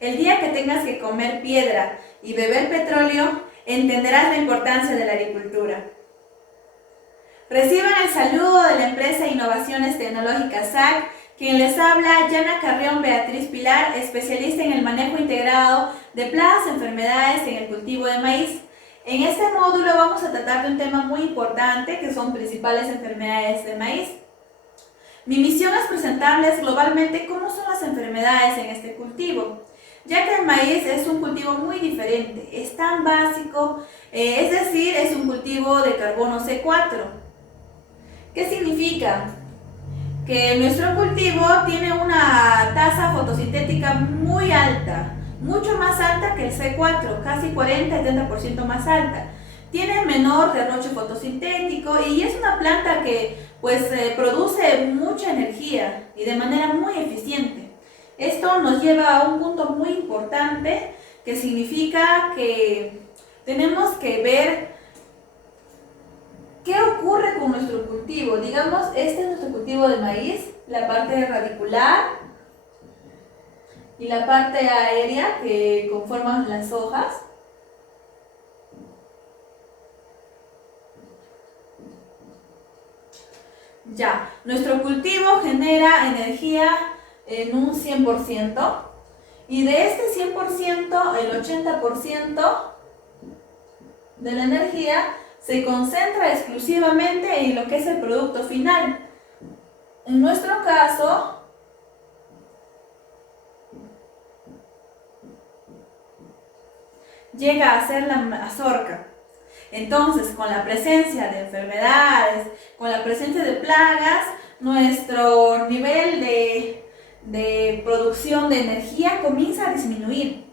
El día que tengas que comer piedra y beber petróleo, entenderás la importancia de la agricultura. Reciban el saludo de la empresa Innovaciones Tecnológicas SAC, quien les habla, Yana Carrión Beatriz Pilar, especialista en el manejo integrado de plagas y enfermedades en el cultivo de maíz. En este módulo vamos a tratar de un tema muy importante, que son principales enfermedades de maíz. Mi misión es presentarles globalmente cómo son las enfermedades en este cultivo, ya que el maíz es un cultivo muy diferente, es tan básico, es decir, es un cultivo de carbono C4. ¿Qué significa? Que nuestro cultivo tiene una tasa fotosintética muy alta, mucho más alta que el C4, casi 40-70% más alta. Tiene menor derroche fotosintético y es una planta que produce mucha energía y de manera muy eficiente. Esto nos lleva a un punto muy importante, que significa que tenemos que ver ¿qué ocurre con nuestro cultivo? Digamos, este es nuestro cultivo de maíz, la parte radicular y la parte aérea que conforman las hojas. Ya, nuestro cultivo genera energía en un 100%, y de este 100%, el 80% de la energía se concentra exclusivamente en lo que es el producto final. En nuestro caso, llega a ser la mazorca. Entonces, con la presencia de enfermedades, con la presencia de plagas, nuestro nivel de producción de energía comienza a disminuir.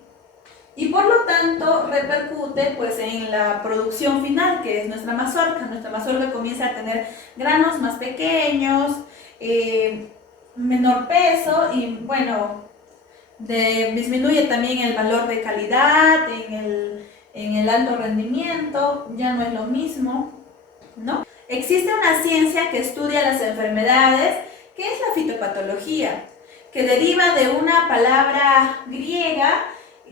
Y por lo tanto repercute en la producción final, que es nuestra mazorca. Nuestra mazorca comienza a tener granos más pequeños, menor peso y disminuye también el valor de calidad, en el alto rendimiento, ya no es lo mismo, ¿no? Existe una ciencia que estudia las enfermedades, que es la fitopatología, que deriva de una palabra griega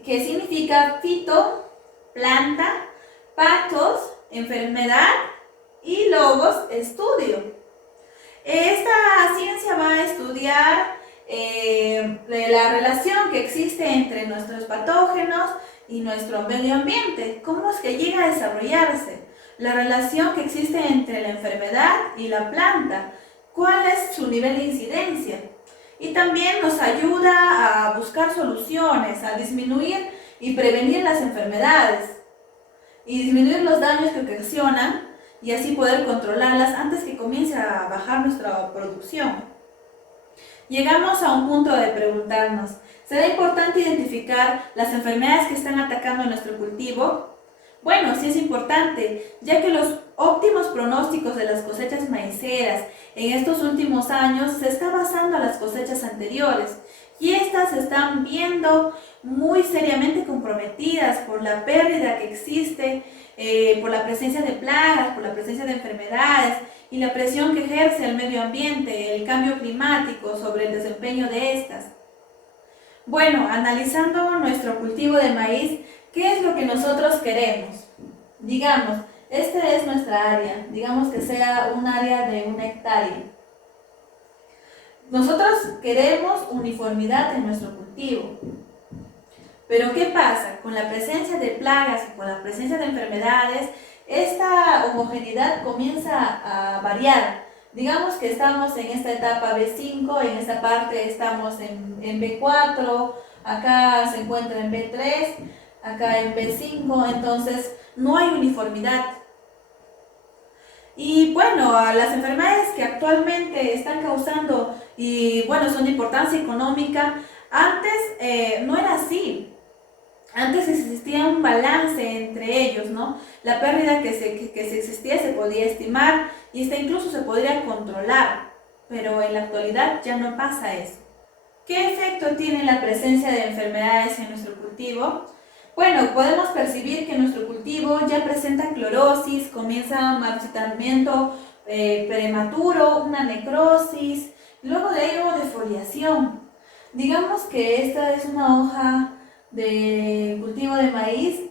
que significa fito, planta, patos, enfermedad, y logos, estudio. Esta ciencia va a estudiar la relación que existe entre nuestros patógenos y nuestro medio ambiente, cómo es que llega a desarrollarse, la relación que existe entre la enfermedad y la planta, cuál es su nivel de incidencia. Y también nos ayuda a buscar soluciones, a disminuir y prevenir las enfermedades y disminuir los daños que ocasionan, y así poder controlarlas antes que comience a bajar nuestra producción. Llegamos a un punto de preguntarnos, ¿será importante identificar las enfermedades que están atacando a nuestro cultivo? Bueno, sí es importante, ya que los óptimos pronósticos de las cosechas maiceras en estos últimos años se está basando a las cosechas anteriores, y estas se están viendo muy seriamente comprometidas por la pérdida que existe, por la presencia de plagas, por la presencia de enfermedades y la presión que ejerce el medio ambiente, el cambio climático sobre el desempeño de estas. Bueno, analizando nuestro cultivo de maíz, ¿qué es lo que nosotros queremos? Digamos, esta es nuestra área, digamos que sea un área de 1 hectárea. Nosotros queremos uniformidad en nuestro cultivo. Pero ¿qué pasa? Con la presencia de plagas y con la presencia de enfermedades, esta homogeneidad comienza a variar. Digamos que estamos en esta etapa B5, en esta parte estamos en B4, acá se encuentra en B3, acá en B5, entonces no hay uniformidad. Y las enfermedades que actualmente están causando son de importancia económica, antes no era así. Antes existía un balance entre ellos, ¿no? La pérdida que se existía se podía estimar y incluso se podría controlar, pero en la actualidad ya no pasa eso. ¿Qué efecto tiene la presencia de enfermedades en nuestro cultivo? Bueno, podemos percibir que nuestro cultivo ya presenta clorosis, comienza marchitamiento prematuro, una necrosis, luego de ello defoliación. Digamos que esta es una hoja de cultivo de maíz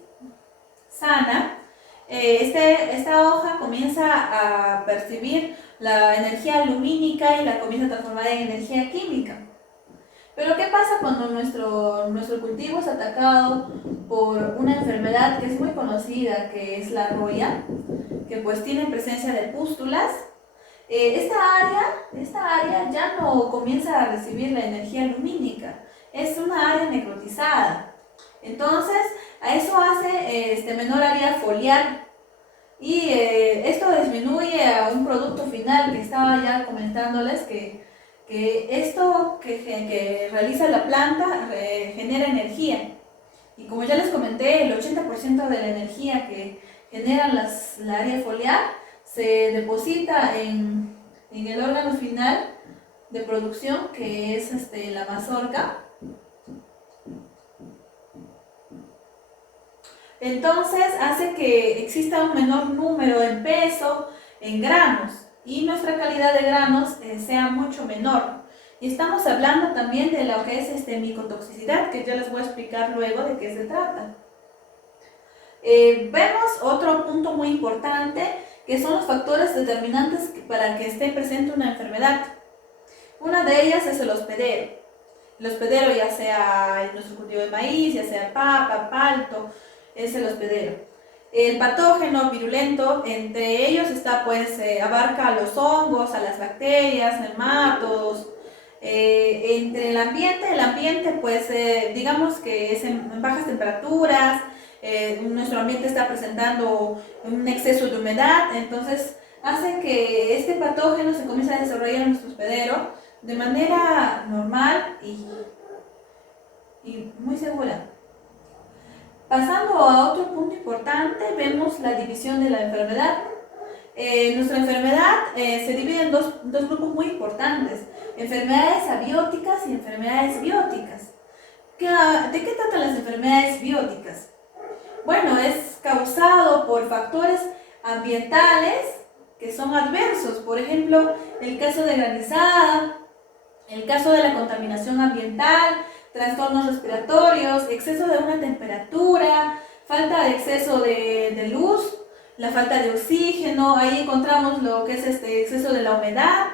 sana, esta hoja comienza a percibir la energía lumínica y la comienza a transformar en energía química. Pero ¿qué pasa cuando nuestro cultivo es atacado por una enfermedad que es muy conocida, que es la roya, que pues tiene presencia de pústulas? Esta área ya no comienza a recibir la energía lumínica, es una área necrotizada. Entonces, a eso hace menor área foliar y esto disminuye a un producto final que estaba ya comentándoles que esto que realiza la planta genera energía. Y como ya les comenté, el 80% de la energía que generan la área foliar se deposita en el órgano final de producción, que es la mazorca. Entonces hace que exista un menor número en peso, en granos, y nuestra calidad de granos sea mucho menor. Y estamos hablando también de lo que es micotoxicidad, que yo les voy a explicar luego de qué se trata. Vemos otro punto muy importante, que son los factores determinantes para que esté presente una enfermedad. Una de ellas es el hospedero. El hospedero, ya sea en nuestro cultivo de maíz, ya sea papa, palto, es el hospedero. El patógeno virulento, entre ellos está abarca a los hongos, a las bacterias, nematodos. Entre el ambiente pues digamos que es en bajas temperaturas, nuestro ambiente está presentando un exceso de humedad, entonces hace que este patógeno se comience a desarrollar en nuestro hospedero de manera normal y muy segura. Pasando a otro punto importante, vemos la división de la enfermedad. Nuestra enfermedad se divide en dos grupos muy importantes: enfermedades abióticas y enfermedades bióticas. ¿De qué tratan las enfermedades bióticas? Bueno, es causado por factores ambientales que son adversos. Por ejemplo, el caso de granizada, el caso de la contaminación ambiental, trastornos respiratorios, exceso de una temperatura, falta de exceso de luz, la falta de oxígeno. Ahí encontramos lo que es exceso de la humedad,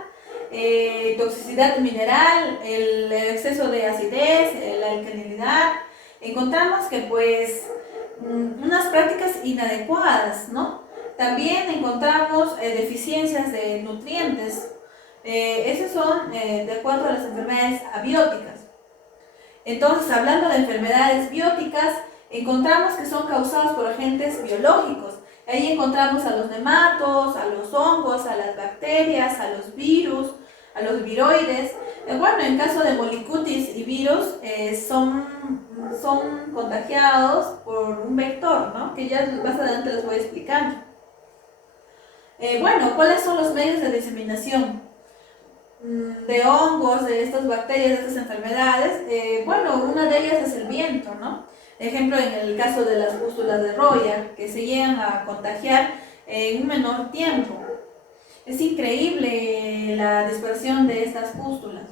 toxicidad mineral, el exceso de acidez, la alcalinidad. Encontramos que pues unas prácticas inadecuadas, ¿no? También encontramos deficiencias de nutrientes. Esos son de acuerdo a las enfermedades abióticas. Entonces, hablando de enfermedades bióticas, encontramos que son causadas por agentes biológicos. Ahí encontramos a los nematos, a los hongos, a las bacterias, a los virus, a los viroides. Bueno, en caso de molicutis y virus, son contagiados por un vector, ¿no? Que ya más adelante les voy a explicar. Bueno, ¿cuáles son los medios de diseminación de hongos, de estas bacterias, de estas enfermedades? Bueno, una de ellas es el viento, ¿no? Ejemplo, en el caso de las pústulas de roya, que se llegan a contagiar en un menor tiempo. Es increíble la dispersión de estas pústulas.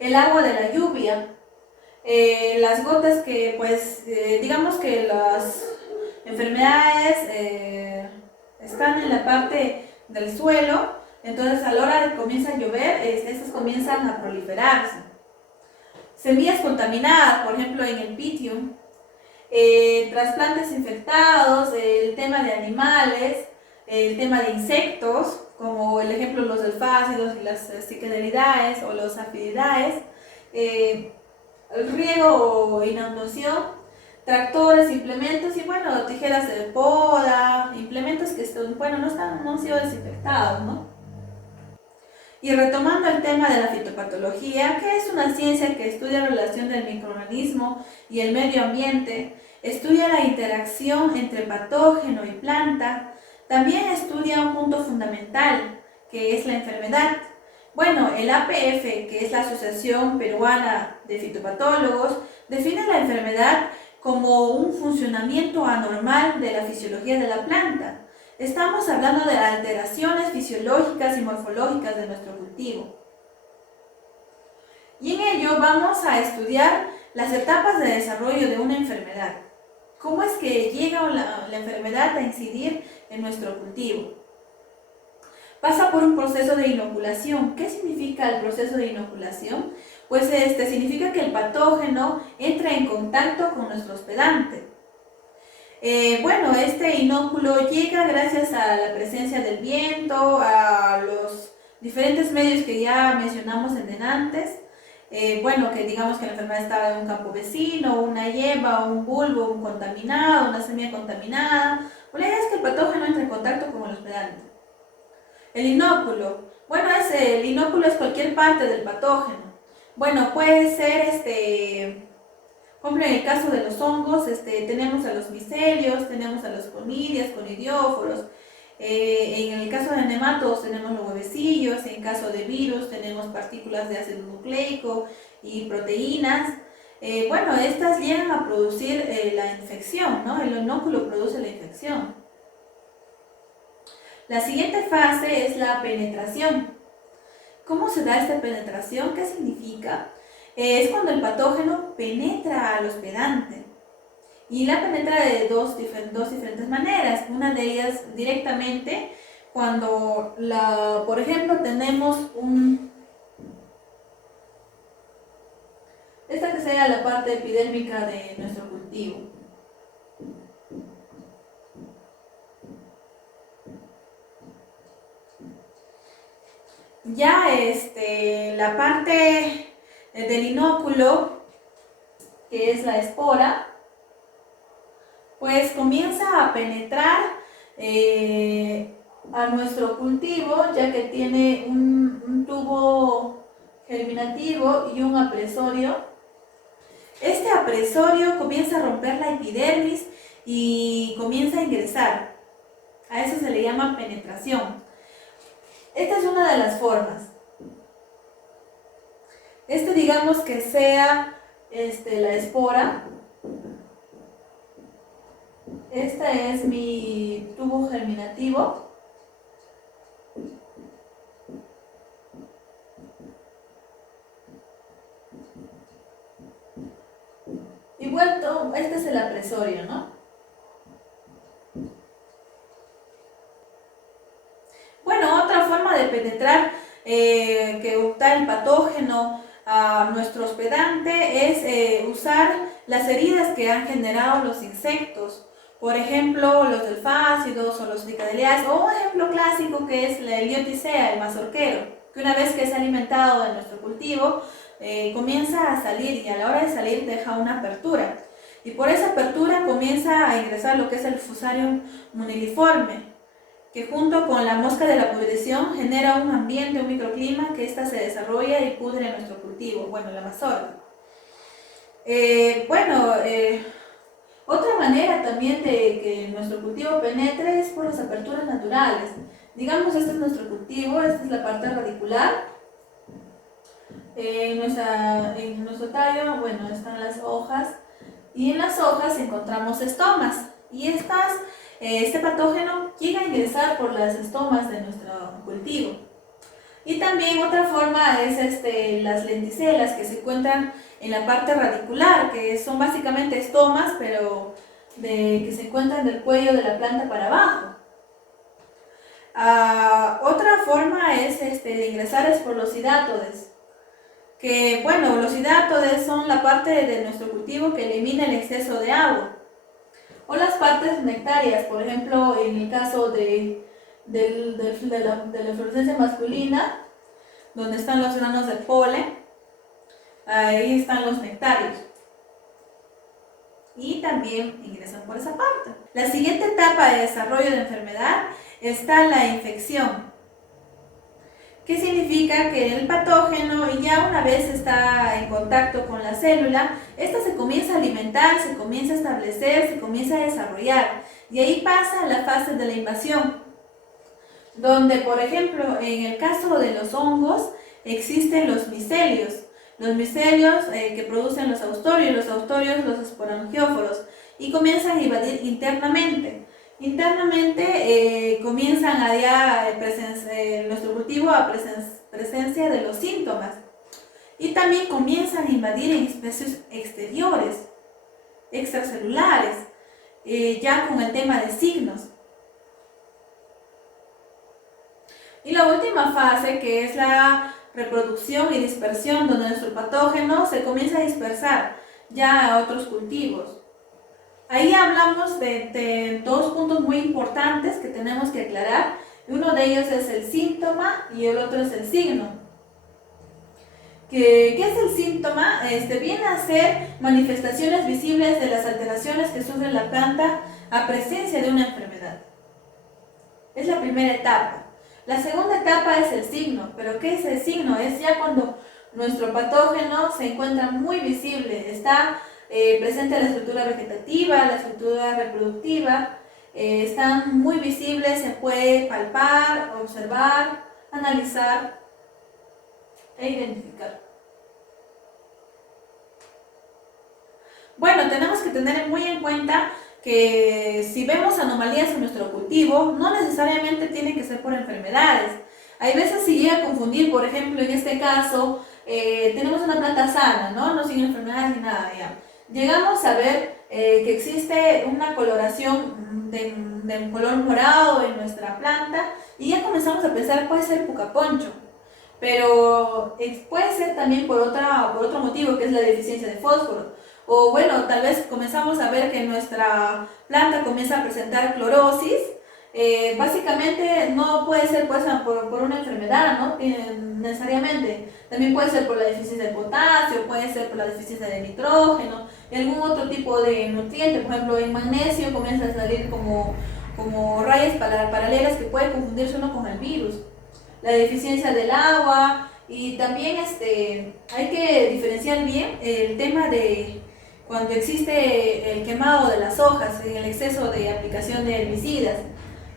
El agua de la lluvia, las gotas que, pues, digamos que las enfermedades están en la parte del suelo, entonces a la hora de que comienza a llover, estas comienzan a proliferarse. Semillas contaminadas, por ejemplo en el Pythium, trasplantes infectados, el tema de animales, el tema de insectos, como el ejemplo los delfácidos y las cicadelidades o los afididaes, el riego o inundación, tractores, implementos y bueno, tijeras de poda, implementos que bueno, no han sido desinfectados, ¿no? Y retomando el tema de la fitopatología, que es una ciencia que estudia la relación del microorganismo y el medio ambiente, estudia la interacción entre patógeno y planta, también estudia un punto fundamental, que es la enfermedad. Bueno, el APF, que es la Asociación Peruana de Fitopatólogos, define la enfermedad como un funcionamiento anormal de la fisiología de la planta. Estamos hablando de alteraciones fisiológicas y morfológicas de nuestro cultivo. Y en ello vamos a estudiar las etapas de desarrollo de una enfermedad. ¿Cómo es que llega la enfermedad a incidir en nuestro cultivo? Pasa por un proceso de inoculación. ¿Qué significa el proceso de inoculación? Pues significa que el patógeno entra en contacto con nuestro hospedante. Este inóculo llega gracias a la presencia del viento, a los diferentes medios que ya mencionamos en antes. Que digamos que la enfermedad estaba en un campo vecino, una hierba, un bulbo, un contaminado, una semilla contaminada. La idea es que el patógeno entre en contacto con el hospedante. El inóculo. El inóculo es cualquier parte del patógeno. Puede ser, por ejemplo, en el caso de los hongos, tenemos a los micelios, tenemos a los conidias, conidióforos. En el caso de nematodos tenemos los huevecillos, en caso de virus tenemos partículas de ácido nucleico y proteínas. Estas llegan a producir la infección, ¿no? El inóculo produce la infección. La siguiente fase es la penetración. ¿Cómo se da esta penetración? ¿Qué significa? Es cuando el patógeno penetra al hospedante. Y la penetra de dos diferentes maneras. Una de ellas directamente cuando, por ejemplo, tenemos esta que sea la parte epidérmica de nuestro cultivo. Ya la parte del inóculo, que es la espora, pues comienza a penetrar a nuestro cultivo, ya que tiene un tubo germinativo y un apresorio. Este apresorio comienza a romper la epidermis y comienza a ingresar. A eso se le llama penetración. Esta es una de las formas. Digamos que sea la espora. Este es mi tubo germinativo. Y este es el apresorio, ¿no? Otra forma de penetrar que da el patógeno a nuestro hospedante es usar las heridas que han generado los insectos. Por ejemplo, los delfácidos o los fricadeliaes, o un ejemplo clásico que es la Elioticea, el mazorquero, que una vez que es alimentado de nuestro cultivo, comienza a salir y a la hora de salir deja una apertura. Y por esa apertura comienza a ingresar lo que es el Fusarium moniliforme, que junto con la mosca de la pudrición genera un ambiente, un microclima que ésta se desarrolla y pudre nuestro cultivo, la mazorca. Otra manera también de que nuestro cultivo penetre es por las aperturas naturales. Digamos, este es nuestro cultivo, esta es la parte radicular. En nuestro tallo, están las hojas, y en las hojas encontramos estomas. Y este patógeno llega a ingresar por las estomas de nuestro cultivo. Y también otra forma es las lenticelas, que se encuentran en la parte radicular, que son básicamente estomas, pero que se encuentran del cuello de la planta para abajo. Otra forma de ingresar es por los hidátodes, que los hidátodes son la parte de nuestro cultivo que elimina el exceso de agua. O las partes nectarias, por ejemplo, en el caso de la inflorescencia masculina, donde están los granos de polen, ahí están los nectarios. Y también ingresan por esa parte. La siguiente etapa de desarrollo de enfermedad está la infección. ¿Qué significa? Que el patógeno, ya una vez está en contacto con la célula, esta se comienza a alimentar, se comienza a establecer, se comienza a desarrollar. Y ahí pasa la fase de la invasión, donde, por ejemplo, en el caso de los hongos, existen los micelios. Los micelios que producen los austorios los esporangióforos, y comienzan a invadir internamente. Internamente comienzan a nuestro cultivo a presencia de los síntomas. y también comienzan a invadir en espacios exteriores, extracelulares, ya con el tema de signos. Y la última fase, que es la reproducción y dispersión, donde nuestro patógeno se comienza a dispersar ya a otros cultivos. Ahí hablamos de dos puntos muy importantes que tenemos que aclarar. Uno de ellos es el síntoma y el otro es el signo. ¿Qué es el síntoma? Viene a ser manifestaciones visibles de las alteraciones que sufre la planta a presencia de una enfermedad. Es la primera etapa. La segunda etapa es el signo. ¿Pero qué es el signo? Es ya cuando nuestro patógeno se encuentra muy visible, está presente en la estructura vegetativa, la estructura reproductiva, están muy visibles, se puede palpar, observar, analizar e identificar. Bueno, tenemos que tener muy en cuenta que si vemos anomalías en nuestro cultivo, no necesariamente tiene que ser por enfermedades. Hay veces se llega a confundir, por ejemplo, en este caso, tenemos una planta sana, no sin enfermedades ni nada, ya. Llegamos a ver que existe una coloración de un color morado en nuestra planta y ya comenzamos a pensar, puede ser pucaponcho, pero puede ser también por otro motivo, que es la deficiencia de fósforo. O bueno, tal vez comenzamos a ver que nuestra planta comienza a presentar clorosis. Básicamente no puede ser pues por una enfermedad, ¿no? Necesariamente. También puede ser por la deficiencia de potasio, puede ser por la deficiencia de nitrógeno, y algún otro tipo de nutriente. Por ejemplo, en magnesio comienza a salir como rayas paralelas que puede confundirse uno con el virus. La deficiencia del agua, y también hay que diferenciar bien el tema de cuando existe el quemado de las hojas, en el exceso de aplicación de herbicidas.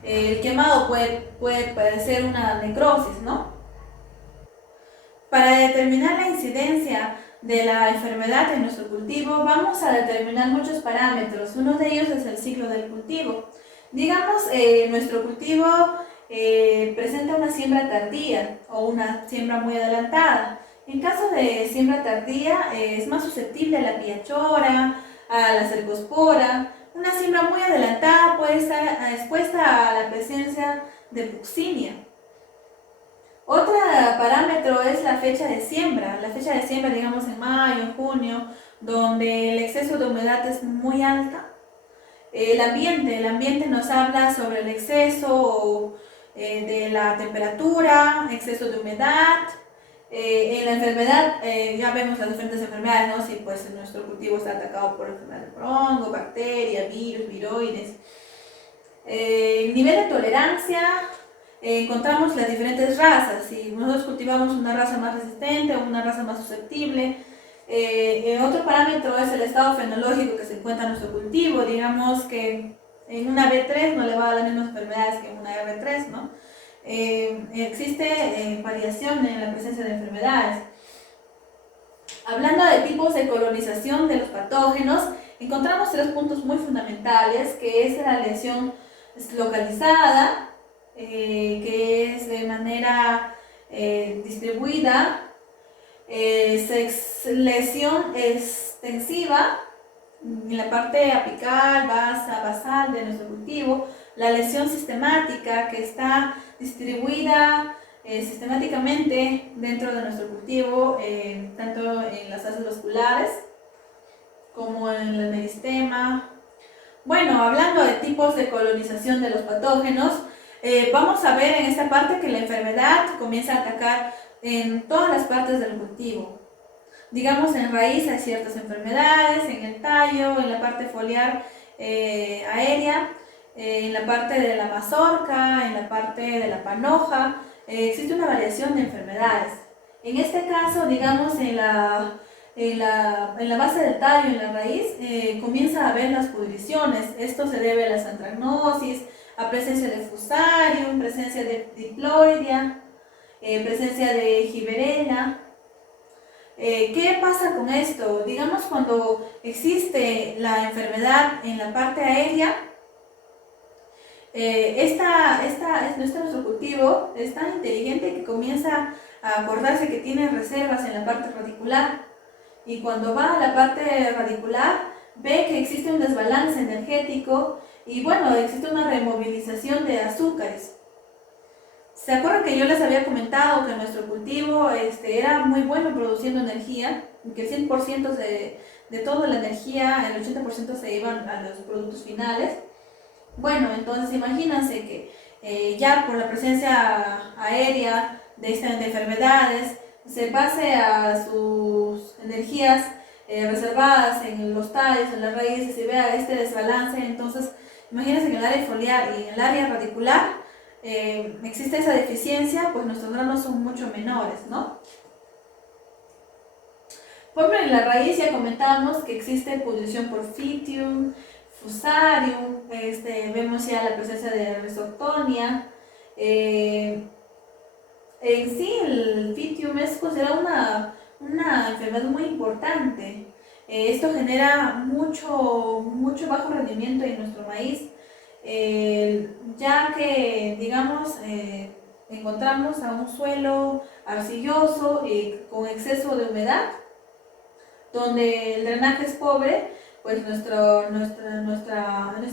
El quemado puede parecer una necrosis, ¿no? Para determinar la incidencia de la enfermedad en nuestro cultivo, vamos a determinar muchos parámetros. Uno de ellos es el ciclo del cultivo. Digamos, nuestro cultivo presenta una siembra tardía o una siembra muy adelantada. En caso de siembra tardía, es más susceptible a la piachora, a la cercospora. Una siembra muy adelantada puede estar expuesta a la presencia de buxinia. Otro parámetro es la fecha de siembra. La fecha de siembra, digamos en mayo, en junio, donde el exceso de humedad es muy alta. El ambiente nos habla sobre el exceso de la temperatura, exceso de humedad. En la enfermedad, ya vemos las diferentes enfermedades, ¿no? Si pues nuestro cultivo está atacado por enfermedades de hongo, bacterias, virus, viroides. Nivel de tolerancia, encontramos las diferentes razas. Si nosotros cultivamos una raza más resistente o una raza más susceptible. Otro parámetro es el estado fenológico que se encuentra en nuestro cultivo. Digamos que en una B3 no le va a dar las mismas enfermedades que en una R3, ¿no? Existe variación en la presencia de enfermedades. Hablando de tipos de colonización de los patógenos, encontramos tres puntos muy fundamentales, que es la lesión localizada, que es de manera distribuida, lesión extensiva en la parte apical, basal de nuestro cultivo, la lesión sistemática, que está distribuida sistemáticamente dentro de nuestro cultivo, tanto en las asas vasculares como en el meristema. Bueno, hablando de tipos de colonización de los patógenos, vamos a ver en esta parte que la enfermedad comienza a atacar en todas las partes del cultivo. Digamos, en raíz hay ciertas enfermedades, en el tallo, en la parte foliar aérea, en la parte de la mazorca, en la parte de la panoja, existe una variación de enfermedades. En este caso, digamos, en la base del tallo, en la raíz, comienza a haber las pudriciones. Esto se debe a las antragnosis, a presencia de fusarium, presencia de diploidea, presencia de giberella. ¿Qué pasa con esto? Digamos, cuando existe la enfermedad en la parte aérea, nuestro cultivo es tan inteligente que comienza a acordarse que tiene reservas en la parte radicular. Y cuando va a la parte radicular, ve que existe un desbalance energético y bueno, existe una removilización de azúcares. ¿Se acuerdan que yo les había comentado que nuestro cultivo era muy bueno produciendo energía? Que el 100% de toda la energía, el 80% se iban a los productos finales. Bueno, entonces imagínense que ya por la presencia aérea de enfermedades, se base a sus energías reservadas en los tallos, en las raíces, y vea este desbalance. Entonces, imagínense que en el área foliar y en el área radicular existe esa deficiencia, pues nuestros granos son mucho menores, ¿no? Por ejemplo, en la raíz ya comentamos que existe pudrición por Phytium, Fusarium, vemos ya la presencia de Rhizoctonia. En sí, el Phytium es considerado una enfermedad muy importante. Esto genera mucho bajo rendimiento en nuestro maíz, ya que, digamos, encontramos a un suelo arcilloso con exceso de humedad, donde el drenaje es pobre, pues este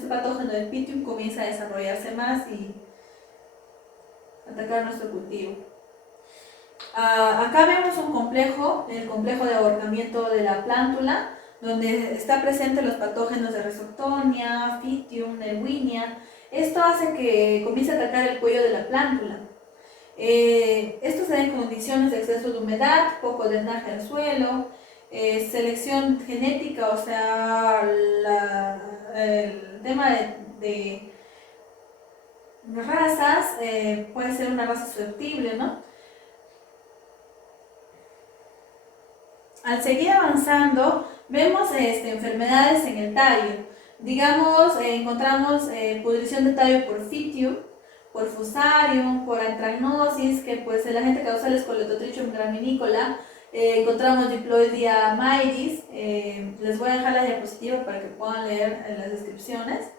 patógeno del Phytium comienza a desarrollarse más y atacar nuestro cultivo. Acá vemos un complejo, el complejo de ahorcamiento de la plántula, donde está presente los patógenos de Rhizoctonia, Phytium, Erwinia. Esto hace que comience a atacar el cuello de la plántula. Esto se da en condiciones de exceso de humedad, poco drenaje al suelo, selección genética, o sea, el tema de razas, puede ser una raza susceptible, ¿no? Al seguir avanzando, vemos enfermedades en el tallo. Digamos, encontramos pudrición de tallo por Phytium, por Fusarium, por Anthracnosis, que pues el agente causal es Colletotrichum graminícola. Encontramos Diploidia mairis. Les voy a dejar la diapositiva para que puedan leer en las descripciones.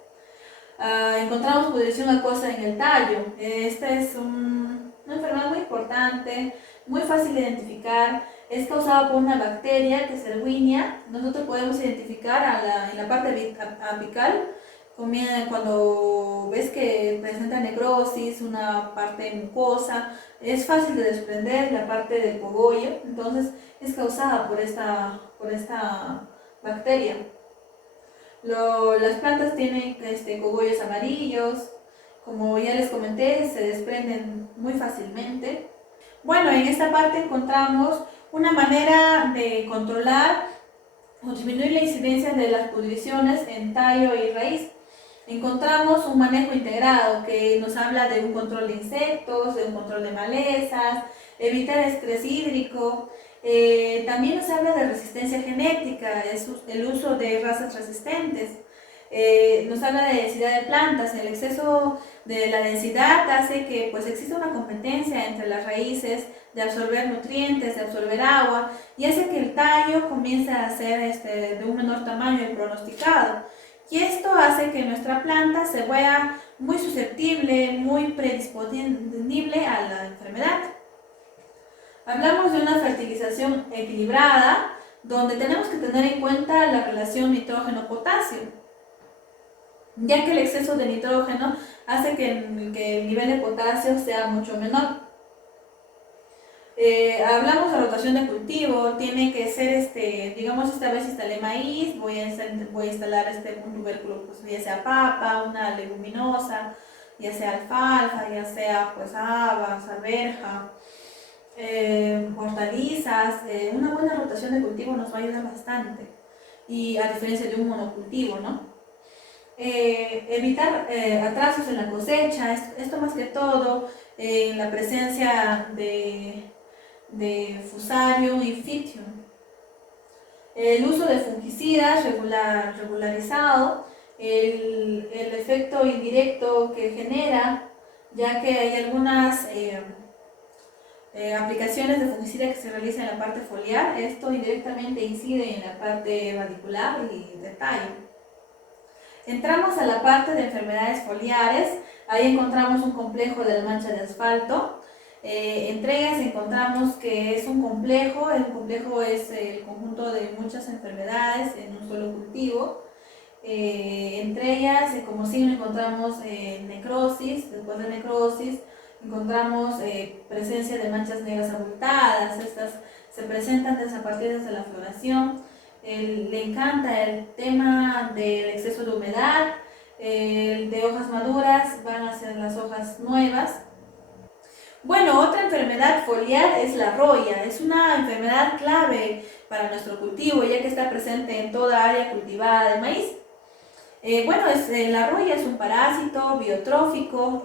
Encontramos pudrición acuosa en el tallo. Esta es una enfermedad muy importante, muy fácil de identificar. Es causada por una bacteria que es Erwinia. Nosotros podemos identificar en la parte apical, cuando ves que presenta necrosis, una parte mucosa, es fácil de desprender la parte del cogollo. Entonces es causada por esta bacteria. Las plantas tienen cogollos amarillos, como ya les comenté, se desprenden muy fácilmente. Bueno, en esta parte encontramos una manera de controlar o disminuir la incidencia de las pudriciones en tallo y raíz. Encontramos un manejo integrado que nos habla de un control de insectos, de un control de malezas, evitar estrés hídrico. También nos habla de resistencia genética, el uso de razas resistentes. Nos habla de densidad de plantas. El exceso de la densidad hace que pues exista una competencia entre las raíces de absorber nutrientes, de absorber agua, y hace que el tallo comience a ser de un menor tamaño del pronosticado. Y esto hace que nuestra planta se vea muy susceptible, muy predisponible a la enfermedad. Hablamos de una fertilización equilibrada, donde tenemos que tener en cuenta la relación nitrógeno-potasio, ya que el exceso de nitrógeno hace que el nivel de potasio sea mucho menor. Hablamos de rotación de cultivo. Tiene que ser, digamos, esta vez instalé maíz, voy a instalar un tubérculo, pues ya sea papa, una leguminosa, ya sea alfalfa, ya sea pues habas, arveja, hortalizas. Una buena rotación de cultivo nos va a ayudar bastante, y a diferencia de un monocultivo, ¿no? Evitar atrasos en la cosecha, esto más que todo en la presencia de Fusarium y Phytium. El uso de fungicidas regularizado, el efecto indirecto que genera, ya que hay algunas aplicaciones de fungicida que se realizan en la parte foliar. Esto indirectamente incide en la parte radicular y de tallo. Entramos a la parte de enfermedades foliares. Ahí encontramos un complejo de la mancha de asfalto. Entre ellas encontramos que es un complejo, el complejo es el conjunto de muchas enfermedades en un solo cultivo. Entre ellas, como signo encontramos necrosis, después de necrosis encontramos presencia de manchas negras abultadas, estas se presentan a partir de la floración. Le encanta el tema del exceso de humedad, de hojas maduras van hacia las hojas nuevas. Bueno, otra enfermedad foliar es la roya. Es una enfermedad clave para nuestro cultivo, ya que está presente en toda área cultivada de maíz. La roya es un parásito biotrófico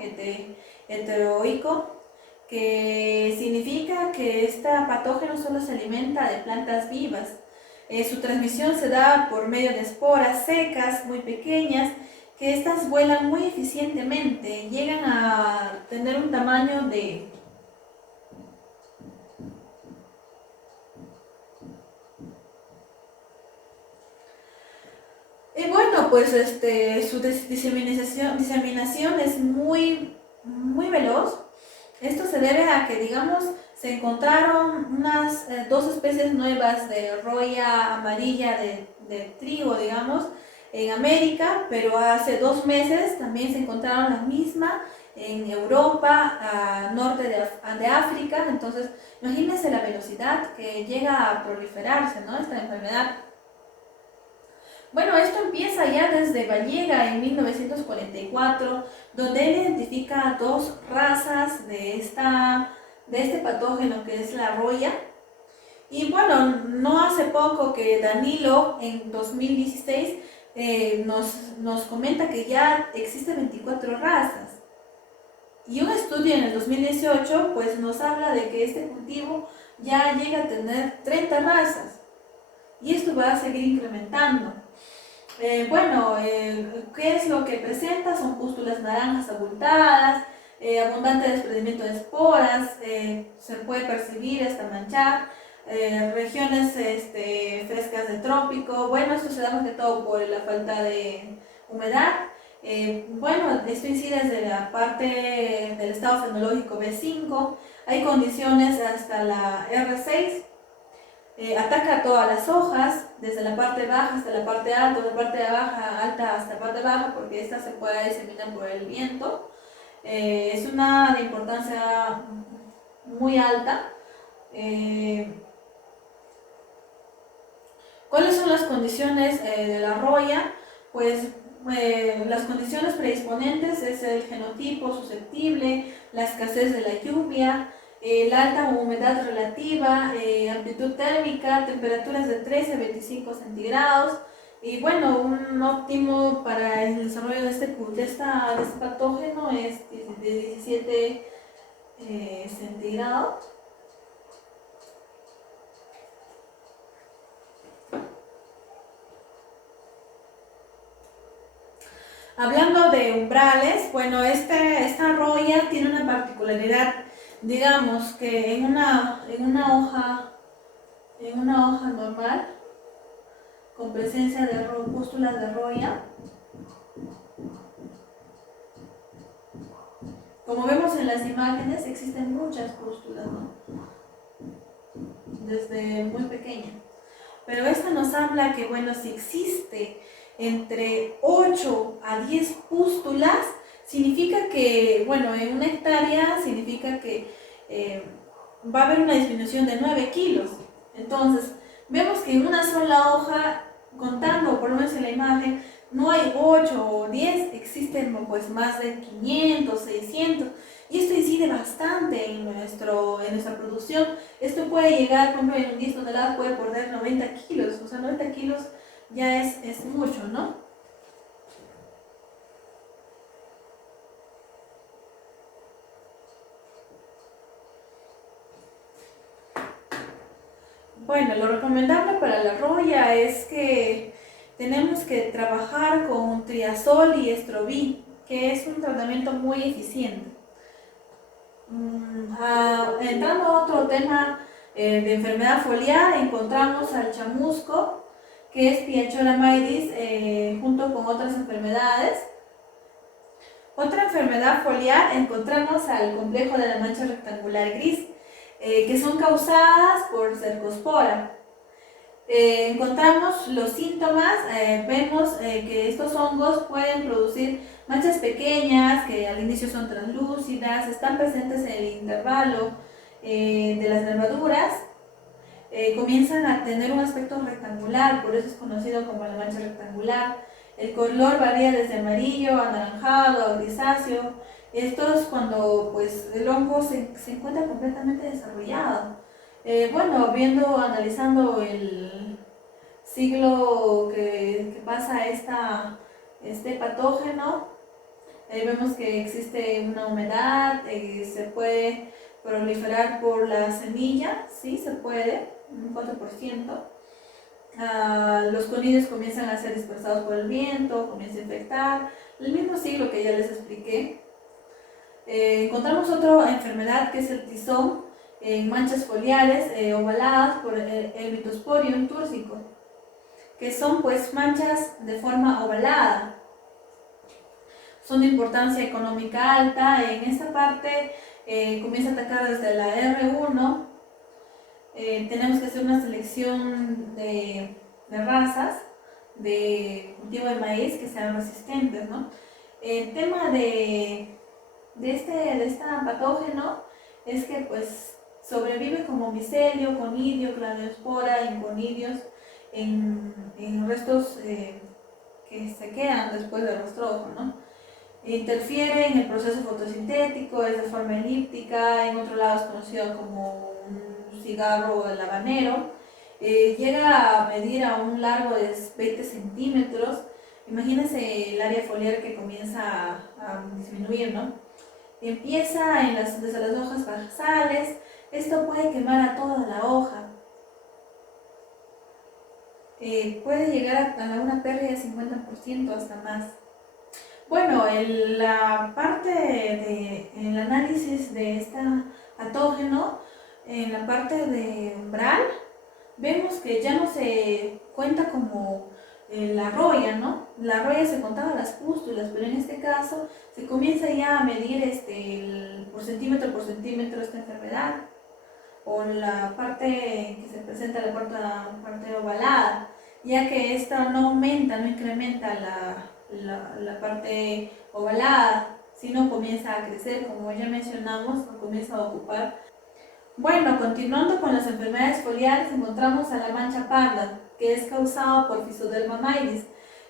heteroico, que significa que este patógeno solo se alimenta de plantas vivas. Su transmisión se da por medio de esporas secas, muy pequeñas, que estas vuelan muy eficientemente, llegan a tener un tamaño de su diseminación es muy veloz. Esto se debe a que, digamos, se encontraron unas dos especies nuevas de roya amarilla de trigo, digamos, en América, pero hace 2 meses también se encontraron la misma en Europa, norte de África. Entonces, imagínense la velocidad que llega a proliferarse, ¿no?, esta enfermedad. Bueno, esto empieza ya desde Vallega en 1944, donde él identifica 2 razas de este patógeno que es la roya. Y bueno, no hace poco que Danilo en 2016 nos comenta que ya existen 24 razas. Y un estudio en el 2018 pues nos habla de que este cultivo ya llega a tener 30 razas. Y esto va a seguir incrementando. ¿Qué es lo que presenta? Son pústulas naranjas abultadas, abundante desprendimiento de esporas, se puede percibir hasta manchar, regiones frescas de trópico. Bueno, esto se da más que todo por la falta de humedad. Esto incide desde la parte del estado fenológico B5, hay condiciones hasta la R6. Ataca todas las hojas, desde la parte baja hasta la parte alta, de la parte alta hasta la parte baja, porque esta se puede diseminar por el viento. Es una de importancia muy alta. ¿Cuáles son las condiciones de la roya? Pues las condiciones predisponentes es el genotipo susceptible, la escasez de la lluvia, la alta humedad relativa, amplitud térmica, temperaturas de 13 a 25 centígrados. Y bueno, un óptimo para el desarrollo de este patógeno es de 17 centígrados. Hablando de umbrales, bueno, esta roya tiene una particularidad, digamos que en una hoja normal, con presencia de pústulas de roya, como vemos en las imágenes, existen muchas pústulas, ¿no?, desde muy pequeña. Pero esta nos habla que, bueno, si existe entre 8 a 10 pústulas, significa que, bueno, en una hectárea significa que va a haber una disminución de 9 kilos. Entonces, vemos que en una sola hoja, contando por lo menos en la imagen, no hay 8 o 10, existen pues más de 500, 600. Y esto incide bastante en nuestra producción. Esto puede llegar, por ejemplo, en 10 toneladas puede perder 90 kilos. O sea, 90 kilos ya es mucho, ¿no? Bueno, lo recomendable para la roya es que tenemos que trabajar con triazol y estroví, que es un tratamiento muy eficiente. Entrando a otro tema de enfermedad foliar, encontramos al chamusco, que es Piachola maidis, junto con otras enfermedades. Otra enfermedad foliar, encontramos al complejo de la mancha rectangular gris, que son causadas por cercospora. Encontramos los síntomas, vemos que estos hongos pueden producir manchas pequeñas que al inicio son translúcidas, están presentes en el intervalo de las nervaduras, comienzan a tener un aspecto rectangular, por eso es conocido como la mancha rectangular. El color varía desde amarillo, anaranjado, a grisáceo. Esto es cuando pues, el hongo se encuentra completamente desarrollado. Bueno, analizando el siglo que pasa este patógeno, vemos que existe una humedad, se puede proliferar por la semilla, sí se puede, un 4%. Los conidios comienzan a ser dispersados por el viento, comienza a infectar, el mismo siglo que ya les expliqué. Encontramos otra enfermedad que es el tizón, en manchas foliares ovaladas por el Mythosporium túrcico, que son pues manchas de forma ovalada. Son de importancia económica alta. En esta parte comienza a atacar desde la R1. Tenemos que hacer una selección de razas de cultivo de maíz que sean resistentes, ¿no? El tema de este patógeno es que pues sobrevive como micelio, conidio, cladiospora, inconidios en restos que se quedan después del rastrojo, ¿no? Interfiere en el proceso fotosintético, es de forma elíptica, en otro lado es conocido como un cigarro del habanero. Llega a medir a un largo de 20 centímetros. Imagínense el área foliar que comienza a disminuir, ¿no? Empieza desde las hojas basales. Esto puede quemar a toda la hoja. Puede llegar a una pérdida de 50% hasta más. Bueno, la parte del análisis de este patógeno, en la parte de umbral, vemos que ya no se cuenta como la roya, ¿no? La roya se contaba las pústulas, pero en este caso se comienza ya a medir por centímetro esta enfermedad, o la parte que se presenta, la parte ovalada, ya que esta no aumenta, no incrementa la parte ovalada, sino comienza a crecer, como ya mencionamos, comienza a ocupar. Bueno, continuando con las enfermedades foliares, encontramos a la mancha parda, que es causada por Physoderma maydis.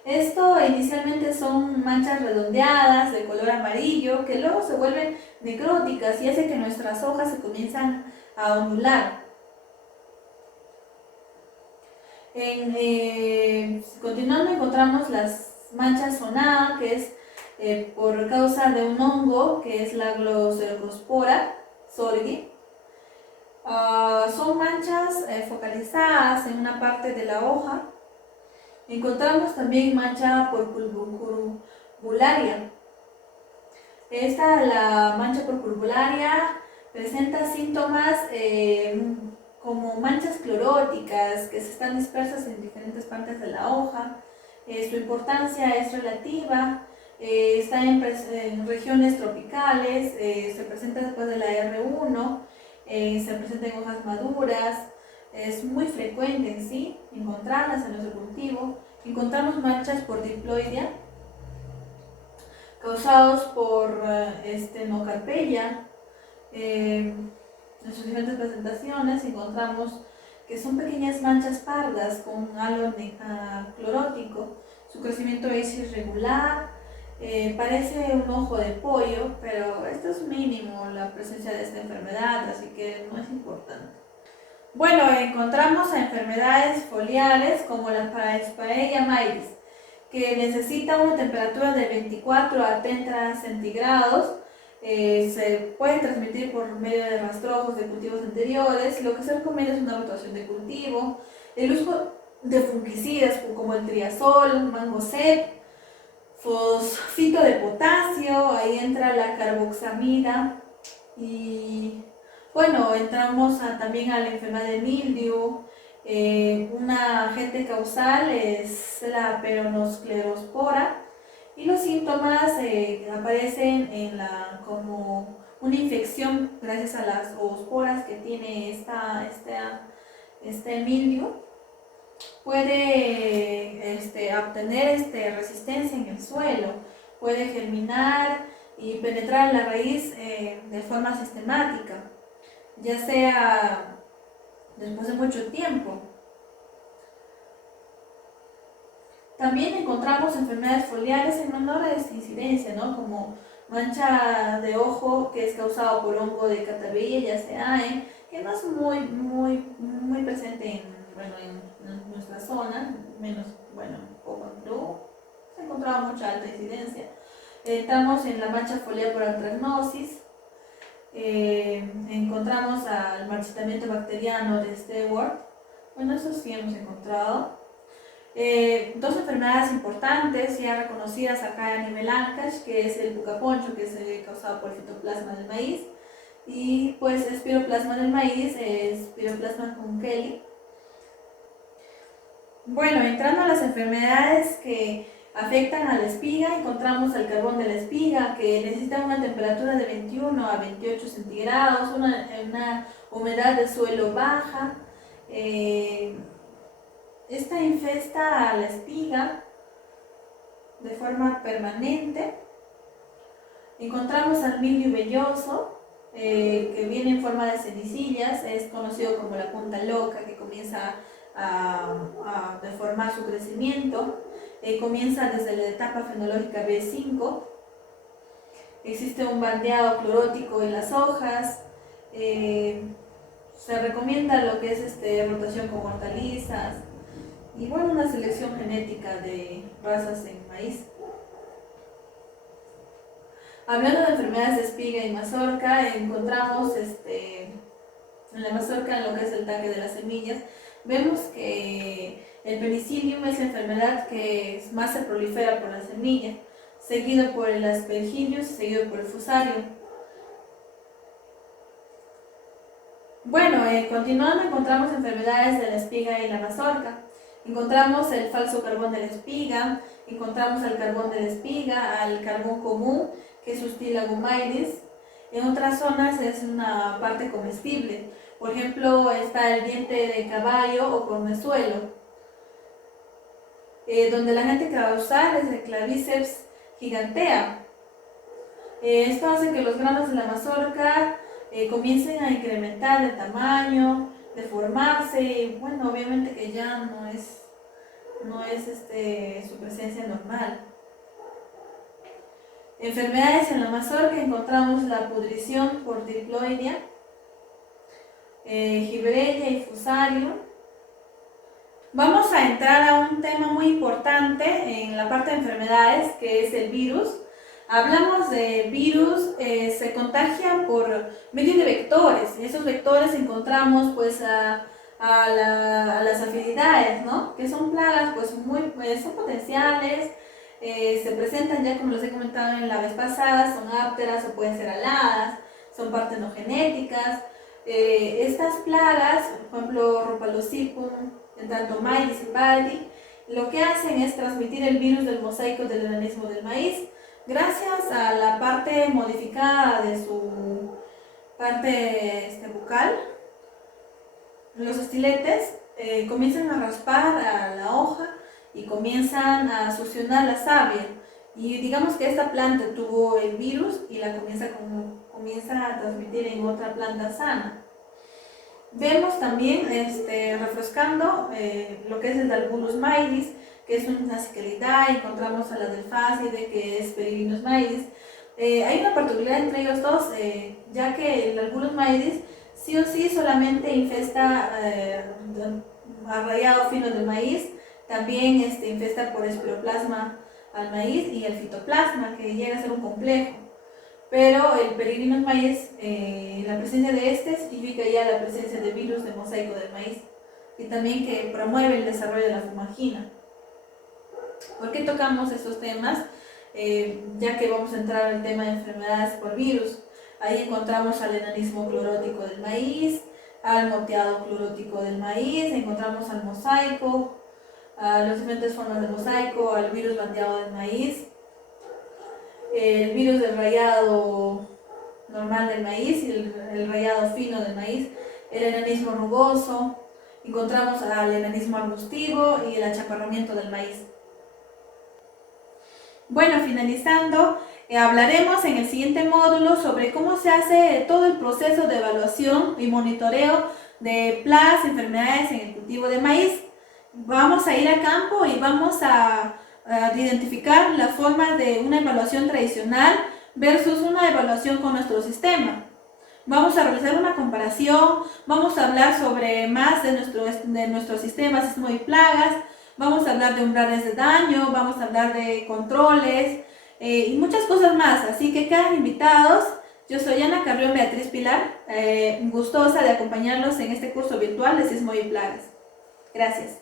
Esto inicialmente son manchas redondeadas de color amarillo que luego se vuelven necróticas y hace que nuestras hojas se comienzan a ondular. Continuando encontramos las manchas sonada, que es por causa de un hongo que es la Gloscercospora sorgi. Son manchas focalizadas en una parte de la hoja. Encontramos también mancha porpuribularia. La mancha porpuribularia presenta síntomas como manchas cloróticas que están dispersas en diferentes partes de la hoja. Su importancia es relativa. Está en regiones tropicales, se presenta después de la R1, se presenta en hojas maduras, es muy frecuente en sí encontrarlas en nuestro cultivo. Encontramos manchas por diploidea causados por nocarpella. En sus diferentes presentaciones encontramos que son pequeñas manchas pardas con halo clorótico. Su crecimiento es irregular, parece un ojo de pollo, pero esto es mínimo la presencia de esta enfermedad, así que no es importante. Bueno, encontramos enfermedades foliares como la Paraespaeria maydis, que necesita una temperatura de 24 a 30 centígrados. Se puede transmitir por medio de rastrojos de cultivos anteriores. Lo que se recomienda es una rotación de cultivo, el uso de fungicidas como el triazol, mangosep, fosfito de potasio, ahí entra la carboxamida. Y bueno, entramos también a la enfermedad de mildew. Un agente causal es la peronosclerospora. Y los síntomas aparecen como una infección gracias a las oosporas que tiene este mildio. Puede obtener resistencia en el suelo, puede germinar y penetrar en la raíz de forma sistemática, ya sea después de mucho tiempo. También encontramos enfermedades foliares en menores incidencia, ¿no? Como mancha de ojo que es causado por hongo de Catavilla yaceae, que no es muy presente en nuestra zona, menos, poco en Perú, se ha encontrado mucha alta incidencia. Estamos en la mancha foliar por antracnosis, encontramos al marchitamiento bacteriano de Stewart, eso sí hemos encontrado. Dos enfermedades importantes ya reconocidas acá a nivel ANCASH, que es el bucaponcho, que es causado por el fitoplasma del maíz, y pues espiroplasma del maíz, espiroplasma Kunkeli. Bueno, entrando a las enfermedades que afectan a la espiga, encontramos el carbón de la espiga, que necesita una temperatura de 21 a 28 centígrados, una humedad de suelo baja. Esta infesta a la espiga de forma permanente. Encontramos al mildio velloso, que viene en forma de cenicillas, es conocido como la punta loca, que comienza a deformar su crecimiento. Comienza desde la etapa fenológica B5. Existe un bandeado clorótico en las hojas. Se recomienda lo que es rotación con hortalizas y una selección genética de razas en maíz. Hablando de enfermedades de espiga y mazorca, encontramos en la mazorca, en lo que es el tanque de las semillas, vemos que el penicillium es la enfermedad que más se prolifera por la semilla, seguido por el aspergillus y seguido por el fusarium. Continuando, encontramos enfermedades de la espiga y la mazorca. Encontramos el falso carbón de la espiga, encontramos al carbón de la espiga, al carbón común, que es Ustila gumailis. En otras zonas es una parte comestible. Por ejemplo, está el diente de caballo o cornezuelo, donde la gente que va a usar es el Claviceps gigantea. Esto hace que los granos de la mazorca comiencen a incrementar de tamaño, deformarse, y obviamente que ya no es su presencia normal. Enfermedades en la mazorca, encontramos la pudrición por diploidea, Gibberella y Fusarium. Vamos a entrar a un tema muy importante en la parte de enfermedades, que es el virus. Hablamos de virus, se contagia por medio de vectores. Esos vectores encontramos a las afinidades, ¿no? Que son plagas son potenciales, se presentan ya como les he comentado en la vez pasada, son ápteras o pueden ser aladas, son partenogenéticas. Estas plagas, por ejemplo Rhopalocipum, Entrantomyces y Baldi, lo que hacen es transmitir el virus del mosaico del enanismo del maíz gracias a la parte modificada de su parte bucal. Los estiletes comienzan a raspar a la hoja y comienzan a succionar la savia, y digamos que esta planta tuvo el virus y la comienza a transmitir en otra planta sana. Vemos también refrescando lo que es el Dalbulus maidis, que es una cicalidad. Encontramos a la Delphaside, que es Peregrinus maidis. Hay una particularidad entre ellos dos, ya que el Dalbulus maidis sí o sí solamente infesta al rayado fino del maíz, también infesta por espiroplasma al maíz y el fitoplasma, que llega a ser un complejo. Pero el Peregrinus maíz, la presencia de significa ya la presencia de virus de mosaico del maíz, y también que promueve el desarrollo de la fumagina. ¿Por qué tocamos estos temas? Ya que vamos a entrar al tema de enfermedades por virus. Ahí encontramos al enanismo clorótico del maíz, al moteado clorótico del maíz, encontramos al mosaico, a las diferentes formas de mosaico, al virus bandeado del maíz. el virus del rayado normal del maíz y el rayado fino del maíz, el enanismo rugoso, encontramos al enanismo arbustivo y el achaparramiento del maíz. Bueno, finalizando, hablaremos en el siguiente módulo sobre cómo se hace todo el proceso de evaluación y monitoreo de plagas y enfermedades en el cultivo de maíz. Vamos a ir a campo y vamos a identificar la forma de una evaluación tradicional versus una evaluación con nuestro sistema. Vamos a realizar una comparación, vamos a hablar sobre más de nuestro sistema, sismo y plagas, vamos a hablar de umbrales de daño, vamos a hablar de controles y muchas cosas más. Así que quedan invitados. Yo soy Ana Carrión Beatriz Pilar, gustosa de acompañarlos en este curso virtual de sismo y plagas. Gracias.